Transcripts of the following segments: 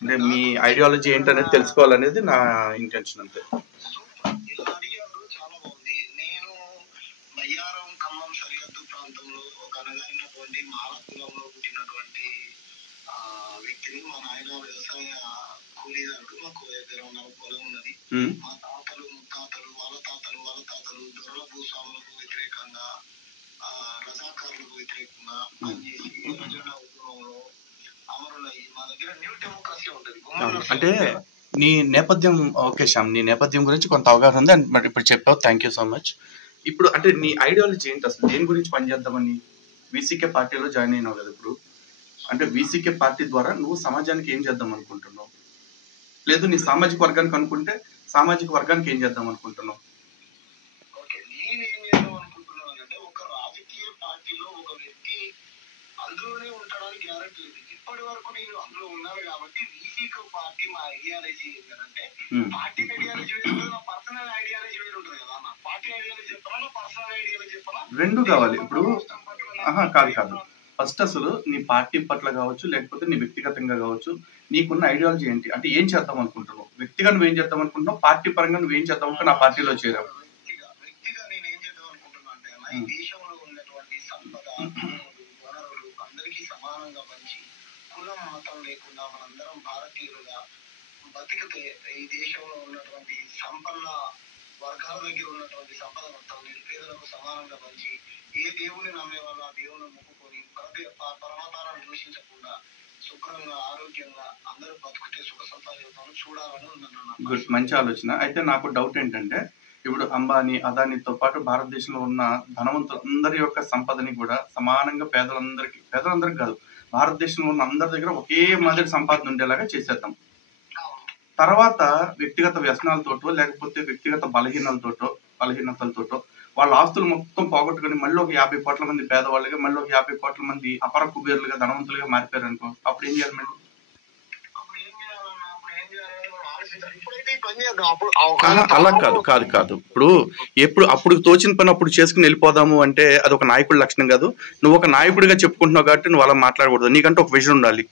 అంటే మీ ఐడియాలజీ ఏంటనేది తెలుసుకోవాలనేది నా ఇంటెన్షన్ అంతే. ఇలా అడిగారు, చాలా బాగుంది. నేను బయ్యారం ఖమ్మం సరిహద్దు ప్రాంతంలో ఒక అనగారినటువంటి మాలకులంలో పుట్టినటువంటి వ్యక్తిని. మా నాయన వ్యవసాయ కూలీదారుడు. మాకు దగ్గర ఉన్న పొలం ఉన్నది. మా తాతలు ముత్తాతలు వాళ్ళ తాతలు దొరల భూస్వాములకు వ్యతిరేకంగా రజాకారులకు వ్యతిరేకంగా పనిచేసి ఎర్రజెండా ఉద్యమంలో అమరులయ్యి మా దగ్గర న్యూ డెమోక్రసీ ఉంటుంది. అంటే నీ నేపథ్యం ఓకే శ్యామ్, నీ నేపథ్యం గురించి కొంత అవగాహన ఉంది అండ్ ఇప్పుడు చెప్పావు, థ్యాంక్ యూ సో మచ్. ఇప్పుడు అంటే నీ ఐడియాలజీ ఏంటి అసలు, దేని గురించి పనిచేద్దామని వీసీకే పార్టీలో జాయిన్ అయినావు కదా ఇప్పుడు? అంటే వీసీకే పార్టీ ద్వారా నువ్వు సమాజానికి ఏం చేద్దాం అనుకుంటున్నావు? లేదు నీ సామాజిక వర్గానికి అనుకుంటే సామాజిక వర్గానికి ఏం చేద్దాం అనుకుంటున్నావు? ఒక రాజకీయ పార్టీలో ఒక వ్యక్తి అందులోనే ఉంటాడని గ్యారెంటీ లేదు. ఇప్పటి వరకు నేను అందులో ఉన్నాను కాబట్టి వీసీకే పార్టీ మా ఐడియాలజీ ఏంటంటే, పార్టీ ఐడియాలజీ వేరు, నా పర్సనల్ ఐడియాలజీ వేరు ఉంటుంది కదా అన్న. పార్టీ ఐడియాలజీ చెప్పాలా, నా పర్సనల్ ఐడియాలజీ చెప్పాలా? రెండు కావాలి ఇప్పుడు. కాదు ఫస్ట్ అసలు నీ పార్టీ పట్ల కావచ్చు, లేకపోతే నీ వ్యక్తిగతంగా కావచ్చు, నీకున్న ఐడియాలజీ ఏంటి? అంటే ఏం చేద్దాం అనుకుంటున్నావు? వ్యక్తిగా నువ్వు ఏం చేద్దాం అనుకుంటున్నావు, పార్టీ పరంగా నువ్వు ఏం చేద్దాం అనుకో నా పార్టీలో చేరావు? వ్యక్తిగా నేను ఏం చేద్దాం అనుకుంటున్నా అంటే అన్న, ఈ దేశంలో ఉన్నటువంటి సంపద వనరులు అందరికీ సమానంగా పంచి, కులం మతం లేకుండా మనందరం భారతీయులుగా బతికితే ఈ దేశంలో ఉన్నటువంటి సంపన్న వర్గాల దగ్గర ఉన్నటువంటి సంపద మొత్తం నిరుపేదలకు సమానంగా పంచి, ఏ దేవుని నమ్మే వాళ్ళు ఆ దేవుని మొక్కుకొని పరమతాలను దూషించకుండా శుభ్రంగా ఆరోగ్యంగా అందరూ బతుకుతే సుఖ సంపాదిస్తాను చూడాలని ఉన్నాను. గుడ్, మంచి ఆలోచన. అయితే నాకు డౌట్ ఏంటంటే, ఇప్పుడు అంబానీ అదానీతో పాటు భారతదేశంలో ఉన్న ధనవంతులందరి యొక్క సంపదని కూడా సమానంగా పేదలందరికీ కాదు, భారతదేశంలో ఉన్న అందరి దగ్గర ఒకే మాదిరి సంపాదన ఉండేలాగా చేసేద్దాం. తర్వాత వ్యక్తిగత వ్యసనాలతోటో లేకపోతే వ్యక్తిగత బలహీనతలతోటో వాళ్ళ ఆస్తులు మొత్తం పోగొట్టుకుని మళ్ళీ ఒక 50 కోట్ల మంది పేదవాళ్ళుగా, మళ్ళీ ఒక 50 కోట్ల మంది అపర కుబేరులుగా ధనవంతులుగా మారిపోయారు అనుకో, అప్పుడు ఏం చేయాలి మేడం? అలా కాదు ఇప్పుడు అప్పుడు తోచిన పని అప్పుడు చేసుకుని వెళ్ళిపోదాము అంటే అది ఒక నాయకుడి లక్షణం కాదు. నువ్వు ఒక నాయకుడిగా చెప్పుకుంటున్నావు కాబట్టి నువ్వు అలా మాట్లాడకూడదు. నీకంటే ఒక విజన్ ఉండాలి.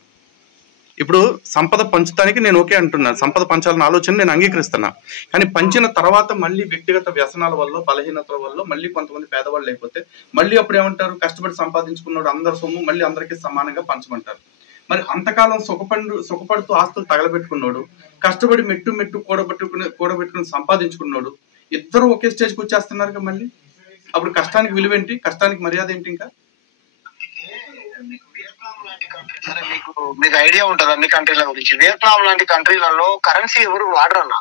ఇప్పుడు సంపద పంచడానికి నేను ఓకే అంటున్నాను, సంపద పంచాలన్న ఆలోచన నేను అంగీకరిస్తున్నా. కానీ పంచిన తర్వాత మళ్ళీ వ్యక్తిగత వ్యసనాల వల్ల, బలహీనతల వల్ల మళ్ళీ కొంతమంది పేదవాళ్ళు లేకపోతే మళ్ళీ అప్పుడు ఏమంటారు, కష్టపడి సంపాదించుకున్నాడు అందరి సొమ్ము మళ్ళీ అందరికీ సమానంగా పంచమంటారు. మరి అంతకాలం సుఖపడుతూ ఆస్తులు తగలబెట్టుకున్నాడు, కష్టపడి మెట్టు కూడబెట్టుకుని సంపాదించుకున్నాడు, ఇద్దరు ఒకే స్టేజ్కి వచ్చేస్తున్నారు. మళ్ళీ అప్పుడు కష్టానికి విలువ ఏంటి, కష్టానికి మర్యాద ఏంటి? ఇంకా సరే, మీకు ఐడియా ఉంటుంది అన్ని కంట్రీల గురించి. వియత్నాం లాంటి కంట్రీలలో కరెన్సీ ఎవరు వాడరన్నా.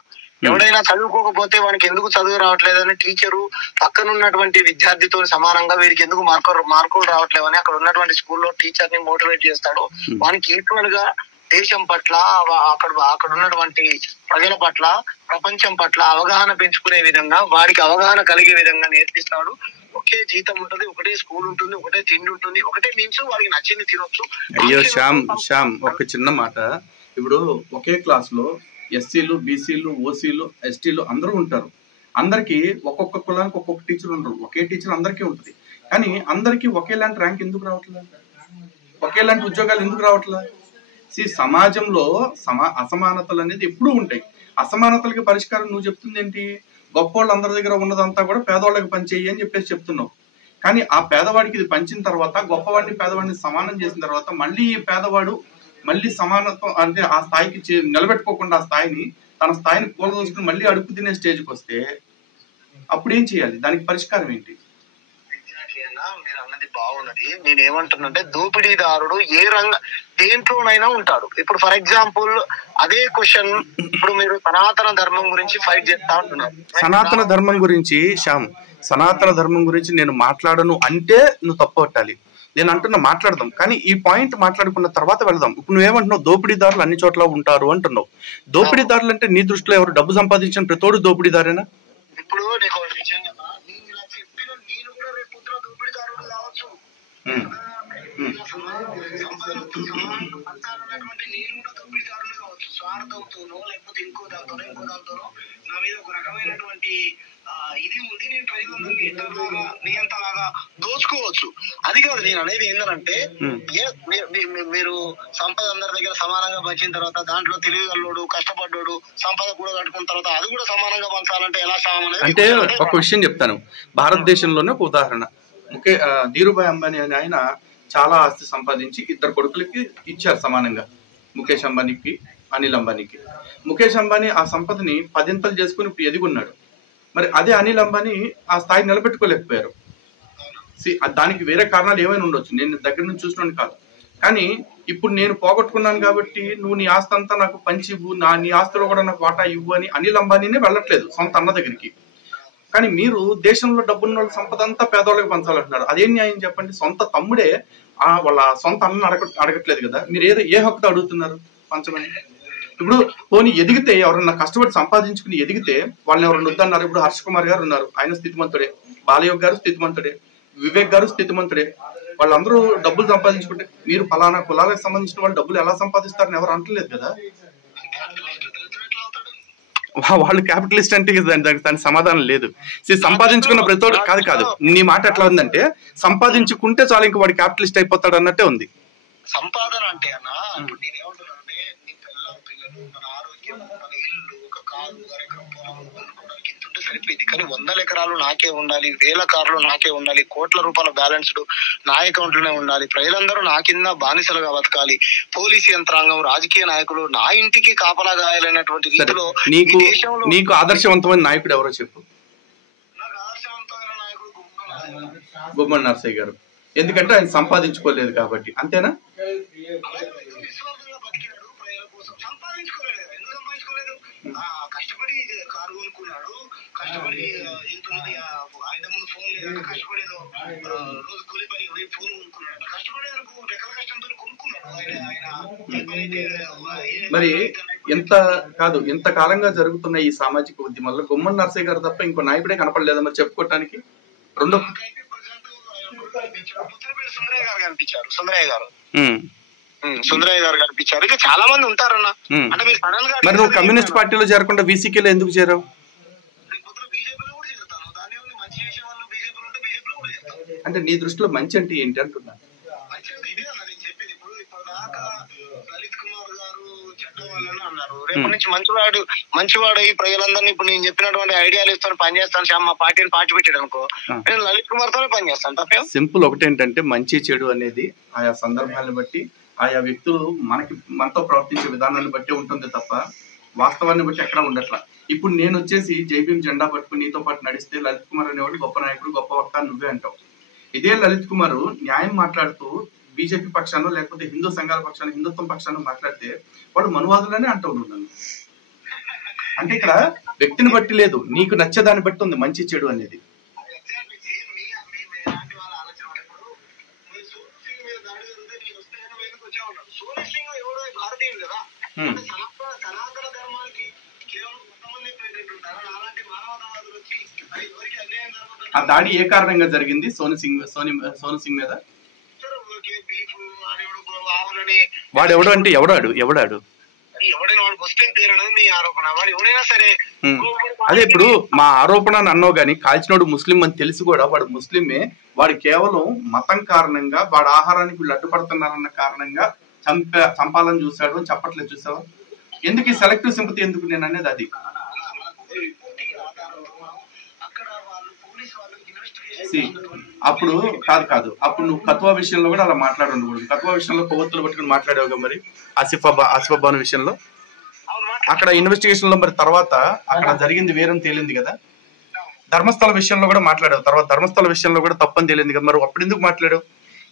ఎవడైనా చదువుకోకపోతే వానికి ఎందుకు చదువు రావట్లేదని టీచరు పక్కనున్నటువంటి విద్యార్థితో సమానంగా వీరికి ఎందుకు మార్కులు రావట్లేవని అక్కడ ఉన్నటువంటి స్కూల్లో టీచర్ ని మోటివేట్ చేస్తాడు. వానికి ఈక్వల్ గా దేశం పట్ల, అక్కడ ఉన్నటువంటి ప్రజల పట్ల, ప్రపంచం పట్ల అవగాహన పెంచుకునే విధంగా, వారికి అవగాహన కలిగే విధంగా నేర్పిస్తాడు. ఒకే జీతం ఉంటుంది, ఒకటే స్కూల్ ఉంటుంది, ఒకటే తిండి ఉంటుంది, ఒకటే మీన్స్ వారికి నచ్చింది తినొచ్చు. అయ్యో శ్యామ్ ఒక చిన్న మాట. ఇప్పుడు ఒకే క్లాస్ లో ఎస్సీలు, బీసీలు, ఓసీలు, ఎస్టీలు అందరూ ఉంటారు. అందరికి ఒక్కొక్క కులానికి ఒక్కొక్క టీచర్ ఉండరు, ఒకే టీచర్ అందరికీ ఉంటుంది. కానీ అందరికీ ఒకేలాంటి ర్యాంక్ ఎందుకు రావట్లేదు, ఒకేలాంటి ఉద్యోగాలు ఎందుకు రావట్లేదు? సమాజంలో అసమానతలు అనేది ఎప్పుడూ ఉంటాయి. అసమానతలకి పరిష్కారం నువ్వు చెప్తుంది ఏంటి? గొప్పోళ్ళు అందరి దగ్గర ఉన్నదంతా కూడా పేదవాళ్ళకి పంచేయి అని చెప్పేసి చెప్తున్నావు. కానీ ఆ పేదవాడికి ఇది పంచిన తర్వాత, గొప్పవాడిని పేదవాడిని సమానం చేసిన తర్వాత మళ్ళీ ఈ పేదవాడు మళ్ళీ సమానత్వం అంటే ఆ స్థాయికి నిలబెట్టుకోకుండా ఆ స్థాయిని తన స్థాయిని కూలదోసుకుని మళ్ళీ అడుగు తినే స్టేజ్కి వస్తే అప్పుడు ఏం చేయాలి? దానికి పరిష్కారం ఏంటి? మీరు అన్నది బాగున్నది. నేను ఏమంటున్నంటే, దోపిడీదారుడు దేంట్లోనైనా ఉంటాడు. ఇప్పుడు ఫర్ ఎగ్జాంపుల్ అదే క్వశ్చన్ ఇప్పుడు మీరు సనాతన ధర్మం గురించి ఫైట్ చేస్తా ఉంటున్నారు. సనాతన ధర్మం గురించి నేను మాట్లాడను అంటే నువ్వు తప్పు పట్టాలి. నేను అంటున్నా మాట్లాడదాం, కానీ ఈ పాయింట్ మాట్లాడుకున్న తర్వాత వెళదాం. ఇప్పుడు నువ్వేమంటున్నావు, దోపిడీదారులు అన్ని చోట్ల ఉంటారు అంటున్నావు. దోపిడీదారులు అంటే నీ దృష్టిలో ఎవరు? డబ్బు సంపాదించిన ప్రతోడు దోపిడీదారేనా? ఇప్పుడు నీకు విషయం చెప్పా, నేను ఇలా చెప్పిన నేను కూడా రేపు దోపిడీదారుడు కావచ్చు. సమానంగా పంచాలన్నటువంటి నేను కూడా తొమ్మిదిదారులు కావచ్చు, స్వార్థంతోనో లేకపోతే ఇంకో దాంతోనో నా మీద ఒక రకమైనటువంటి ఇది ఉంది. నేను ప్రజలందరినీ నియంతలాగా దోచుకోవచ్చు. అది కాదు నేను అనేది. ఏంటంటే మీరు సంపద అందరి దగ్గర సమానంగా పంచిన తర్వాత దాంట్లో తెలివిగల్లోడు కష్టపడ్డాడు సంపద కూడా కట్టుకున్న తర్వాత అది కూడా సమానంగా పంచాలంటే ఎలా సమానం అంటే ఒక విషయం చెప్తాను. భారతదేశంలోనే ఒక ఉదాహరణ, ధీరుభాయ్ అంబానీ అనే ఆయన చాలా ఆస్తి సంపాదించి ఇద్దరు కొడుకులకి ఇచ్చారు సమానంగా, ముఖేష్ అంబానీకి అనిల్ అంబానీకి. ముఖేష్ అంబానీ ఆ సంపదని 10 చేసుకుని ఇప్పుడు ఎదిగున్నాడు. మరి అదే అనిల్ అంబానీ ఆ స్థాయి నిలబెట్టుకోలేకపోయారు. దానికి వేరే కారణాలు ఏమైనా ఉండొచ్చు, నేను దగ్గర నుంచి చూసినాను కాదు. కానీ ఇప్పుడు నేను పోగొట్టుకున్నాను కాబట్టి నువ్వు నీ ఆస్తి అంతా నాకు పంచి ఇవ్వు, నీ ఆస్తిలో కూడా నాకు వాటా ఇవ్వు అని అనిల్ అంబానీనే వెళ్ళట్లేదు సొంత అన్న దగ్గరికి. కానీ మీరు దేశంలో డబ్బున్న వాళ్ళ సంపద అంతా పేదవాళ్ళకి పంచాలంటున్నారు. అదేం న్యాయం చెప్పండి? సొంత తమ్ముడే వాళ్ళ సొంత అన్న అడగట్లేదు కదా, మీరు ఏ హక్కుతో అడుగుతున్నారు పంచమని? ఇప్పుడు పోనీ ఎదిగితే ఎవరన్నా కష్టపడి సంపాదించుకుని ఎదిగితే వాళ్ళని ఎవరన్నా వద్దన్నారు. ఇప్పుడు హర్ష కుమార్ గారు ఉన్నారు, ఆయన స్థితిమంతుడే, బాలయోగ్ గారు స్థితిమంతుడే, వివేక్ గారు స్థితిమంతుడే. వాళ్ళందరూ డబ్బులు సంపాదించుకుంటే మీరు ఫలానా కులాలకు సంబంధించిన వాళ్ళు డబ్బులు ఎలా సంపాదిస్తారని ఎవరు అంటలేదు కదా. వాళ్ళు క్యాపిటలిస్ట్ అంటే దానికి సమాధానం లేదు. సంపాదించుకున్న ప్రతి కాదు నీ మాట ఎట్లా ఉందంటే సంపాదించుకుంటే చాలు ఇంక వాడు క్యాపిటలిస్ట్ అయిపోతాడు అన్నట్టే ఉంది. సంపాదన అంటే అన్న ఇప్పుడు నేను ఏమంటున్నానంటే నీ పిల్లలు మన ఆరోగ్యం మన ఇల్లు ఒక కారు ఎకరం పొలం కొనుక్కోవడానికి ఇంత ఉంటే సరిపోయింది. కానీ 100 ఎకరాలు నాకే ఉండాలి, 1000 కార్లు నాకే ఉండాలి, కోట్ల రూపాయల బ్యాలెన్స్డ్ నా అకౌంట్ లోనే ఉండాలి, ప్రజలందరూ నా కింద బానిసలుగా బతకాలి, పోలీసు యంత్రాంగం రాజకీయ నాయకులు నా ఇంటికి కాపలా గాయాలైనటువంటి రీతిలో నీకు ఆదర్శవంతమైన నాయకుడు ఎవరో చెప్పు. నాకు ఆదర్శవంతమైన నాయకుడు గుమ్మడి నరసయ్య గారు. ఎందుకంటే ఆయన సంపాదించుకోలేదు కాబట్టి, అంతేనా? కష్టపడి కారు కొనుక్కున్నాడు, కష్టపడి కష్టపడి రోజు కూలి పని పోయి ఫోన్ కొనుక్కున్నాడు, కష్టపడి రెక్కల కష్టంతో కొనుక్కున్నాడు మరి ఎంత కాలంగా జరుగుతున్న ఈ సామాజిక ఉద్యమాల్లో గుమ్మడి నరసయ్య గారు తప్ప ఇంకో నాయకుడే కనపడలేదా మరి చెప్పుకోవటానికి? రెండో సుందరయ్య గారు కనిపించారు. సుందరయ్య గారు కనిపించారు. ఇంకా చాలా మంది ఉంటారన్న. అంటే మీరు సడన్ గా మరి నువ్వు కమ్యూనిస్ట్ పార్టీలో చేరకుండా బీసీకేలో ఎందుకు చేరావు? బీజేపీలో కూడా చేరుతాను. దాని మంచి చేసే వాళ్ళు బీజేపీలో ఉంటే బీజేపీలో కూడా చేస్తాను. అంటే నీ దృష్టిలో మంచి అంటే ఏంటి అంటున్నా? మంచి అంటే ఇదే అన్న నేను చెప్పేది. ఇప్పుడు దాకా లలిత్ కుమార్ గారు చట్టం వాళ్ళని అన్నారు. రేపు నుంచి మంచివాడు ఈ ప్రజలందరినీ ఇప్పుడు నేను చెప్పినటువంటి ఐడియాలు ఇస్తాను, పనిచేస్తాను, శ్యామ్ మా పార్టీ పెట్టాడు అనుకో, నేను లలిత్ కుమార్ తోనే పనిచేస్తాను. తప్పే. సింపుల్. ఒకటేంటంటే మంచి చెడు అనేది ఆయా సందర్భాలను బట్టి ఆయా వ్యక్తులు మనతో ప్రవర్తించే విధానాన్ని బట్టి ఉంటుంది తప్ప వాస్తవాన్ని బట్టి ఎక్కడ ఉండట్లా. ఇప్పుడు నేను వచ్చేసి జైభీం జెండా పట్టుకుని నీతో పాటు నడిస్తే లలిత్ కుమార్ అనేవాడు గొప్ప నాయకుడు, గొప్ప వక్త నువ్వే అంటావు. ఇదే లలిత్ కుమార్ న్యాయం మాట్లాడుతూ బీజేపీ పక్షాన లేకపోతే హిందూ సంఘాల పక్షాన హిందుత్వం పక్షాన మాట్లాడితే వాడు మనువాదులనే అంటావు నువ్వు నన్ను. అంటే ఇక్కడ వ్యక్తిని బట్టి లేదు, నీకు నచ్చేదాన్ని బట్టి ఉంది మంచి చెడు అనేది. ఆ దాడి ఏ కారణంగా జరిగింది సోను సింగ్ మీద? వాడెవడు అంటే ఎవడాడు? అదే ఇప్పుడు మా ఆరోపణ అన్నావు గాని కాల్చినోడు ముస్లిం అని తెలిసి కూడా వాడు ముస్లిమే, వాడు కేవలం మతం కారణంగా వాడు ఆహారానికి వీళ్ళు అడ్డుపడుతున్నారన్న కారణంగా చంపాలని చూశాడు అని చెప్పట్లేదు. చూసావా? ఎందుకు ఈ సెలెక్టివ్ సింపతి ఎందుకు నేను అనేది అది. అప్పుడు అప్పుడు నువ్వు కత్వా విషయంలో కూడా అలా మాట్లాడకూడదు. కత్వా విషయంలో కొవ్వొత్తులు పట్టుకుని మాట్లాడేవుగా మరి ఆసిఫాబాను విషయంలో. అక్కడ ఇన్వెస్టిగేషన్ లో మరి తర్వాత అక్కడ జరిగింది వేరని తేలింది కదా. ధర్మస్థల విషయంలో కూడా మాట్లాడావు, తర్వాత ధర్మస్థల విషయంలో కూడా తప్పని తేలింది కదా. మరి అప్పుడు ఎందుకు మాట్లాడావు?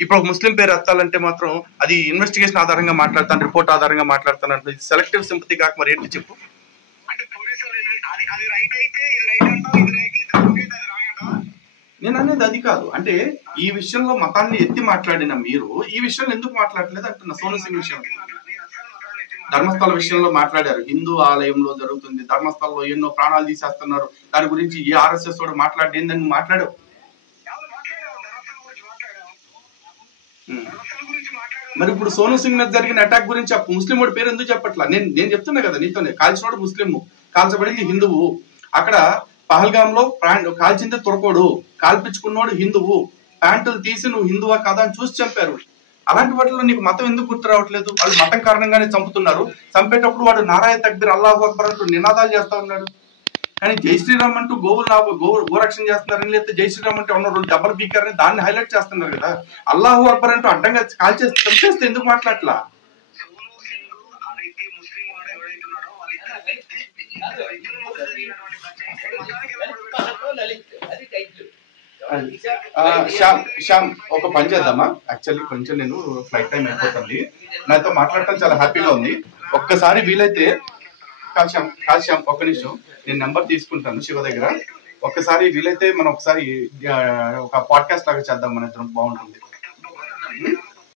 ఇప్పుడు ఒక ముస్లిం పేరు ఎత్తాలంటే మాత్రం అది ఇన్వెస్టిగేషన్ ఆధారంగా మాట్లాడతాను, రిపోర్ట్ ఆధారంగా మాట్లాడతాను అంటే సెలెక్టివ్ సింపతి కాక మరి ఏంటి చెప్పు? నేను అనేది అది కాదు. అంటే ఈ విషయంలో మతాన్ని ఎత్తి మాట్లాడిన మీరు ఈ విషయంలో ఎందుకు మాట్లాడలేదు అంటున్నా. సోను సింగ్ విషయం, ధర్మస్థల విషయంలో మాట్లాడారు, హిందూ ఆలయంలో జరుగుతుంది, ధర్మస్థలంలో ఎన్నో ప్రాణాలు తీసేస్తున్నారు, దాని గురించి ఈ ఆర్ఎస్ఎస్ కూడా మాట్లాడేందని మాట్లాడావు. మరి ఇప్పుడు సోను సింగ్ మీద జరిగిన అటాక్ గురించి ముస్లిం వాడి పేరు ఎందుకు చెప్పట్లా? నేను చెప్తున్నా కదా నీతోనే, కాల్చినోడు ముస్లిం, కాల్చబడింది హిందువు. అక్కడ పహల్గామ్ లో కాల్చింది తురకోడు, కాల్పించుకున్నోడు హిందువు, ప్యాంటులు తీసి నువ్వు హిందువా కాదా అని చూసి చంపారు. అలాంటి వాటిలో నీకు మతం ఎందుకు గుర్తు రావట్లేదు? వాళ్ళు మతం కారణంగానే చంపుతున్నారు. చంపేటప్పుడు వాడు నారాయ తక్బీర్ అల్లాహు అక్బర్ అంటూ నినాదాలు చేస్తా ఉన్నాడు. కానీ జై శ్రీరామ్ అంటూ గోరక్షణ చేస్తున్నారని, లేకపోతే జై శ్రీరామ్ అంటే ఉన్న రెండు దెబ్బలు బీకారని దాన్ని హైలైట్ చేస్తున్నారు కదా. అల్లాహు అక్బర్ అంటూ అడ్డంగా కాల్చేసి చంపేస్తే ఎందుకు మాట్లాడలా? శ్యామ్ ఒక పని చేద్దామా? యాక్చువల్లీ కొంచెం నేను ఫ్లైట్ టైం అయిపోతుంది, నాతో మాట్లాడటం చాలా హ్యాపీగా ఉంది. ఒక్కసారి వీలైతే కాశ్యామ్ ఒక్క నిమిషం, నేను నెంబర్ తీసుకుంటాను శివ దగ్గర. ఒక్కసారి వీలైతే మనం ఒకసారి ఒక పాడ్కాస్ట్ లాగా చేద్దాం, మన ఇద్దరం బాగుంటుంది.